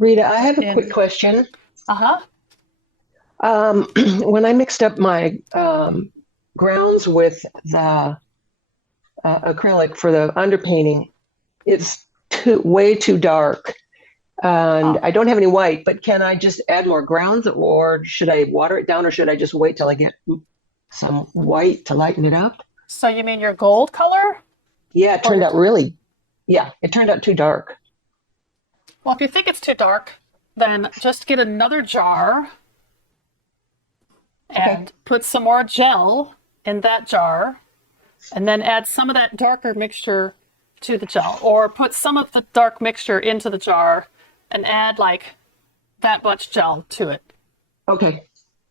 Rita, I have a quick in. question. Uh-huh. When I mixed up my grounds with the acrylic for the underpainting, it's way too dark. And Oh. I don't have any white, but can I just add more grounds or should I water it down or should I just wait till I get some white to lighten it up? So you mean your gold color? Yeah, it Or turned your out really, yeah, it turned out too dark. well, if you think it's too dark, then just get another jar Okay, and put some more gel in that jar, and then add some of that darker mixture to the gel, or put some of the dark mixture into the jar and add like that much gel to it. okay,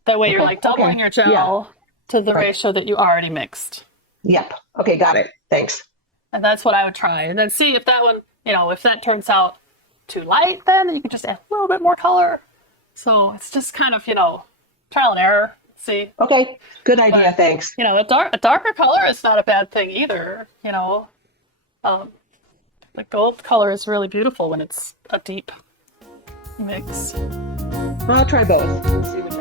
That way you're okay, like okay. doubling your Yeah, gel to the right. ratio that you already mixed. Yep. Okay, got it. Thanks. And that's what I would try. And then see if that one, if that turns out too light, then you can just add a little bit more color. So it's just kind of, trial and error. See, Okay, good idea. but Thanks. a darker color is not a bad thing either. Um, the gold color is really beautiful when it's a deep mix. I'll try both. See which